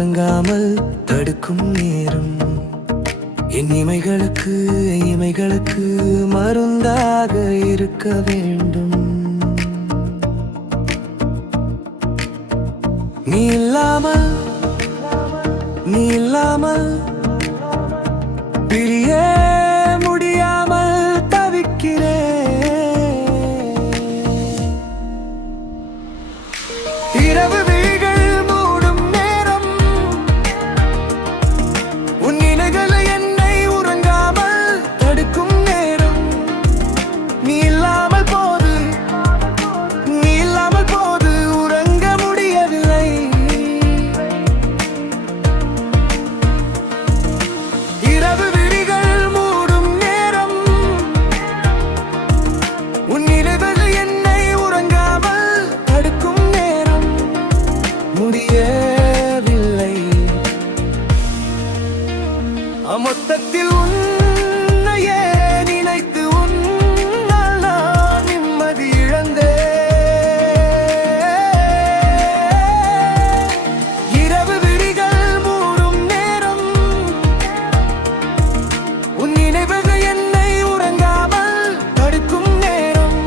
உறங்காமல் தடுக்கும் நேரம் என் இமைகளுக்கு மருந்தாக இருக்க வேண்டும். நீ இல்லாமல் பிரிய முடியாமல் தவிக்கிறேன். இரவு விழிகள் மூடும் நேரம் உன் நினைவுகள் என்னை உறங்காமல் தடுக்கும் நேரம். நீ இல்லாமல் போது உறங்க முடியவில்லை. இரவு விழிகள் மூடும் நேரம் உன் நினைவுகள் என்னை உறங்காமல் தடுக்கும் நேரம். முடியவில்லை. மொத்தத்தில் உன்னையே நினைத்து உன்னால் நான் நிம்மதி இழந்தேன். இரவு விழிகள் மூடும் நேரம் உன் நினைவுகள் என்னை உறங்காமல் தடுக்கும் நேரம்.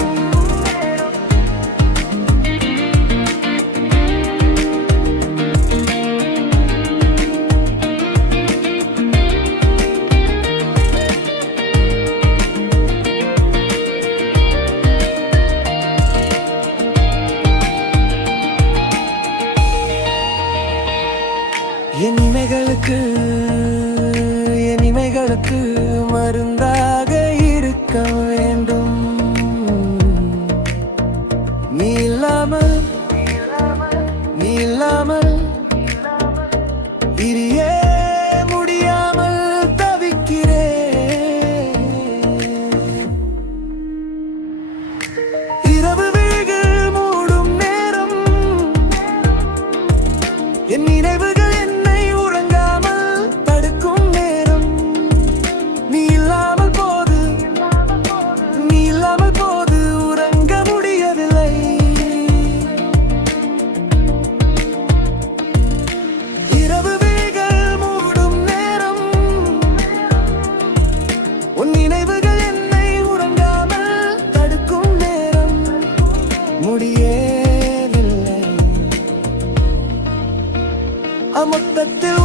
என் இமைகளுக்கு மருந்தாக இருக்க வேண்டும். நீ இல்லாமல் பிரிய முடியாமல் தவிக்கிறேன். இரவு விழிகள் மூடும் நேரம் என் நினைவுகள் என்னை உறங்காமல் தடுக்கும் நேரம். நீ இல்லாமல் போது உறங்க முடியவில்லை. இரவு விழிகள் மூடும் நேரம் உன் நினைவுகள் என்னை உறங்காமல் தடுக்கும் நேரம். முடியவில்லை. மொத்தத்தில்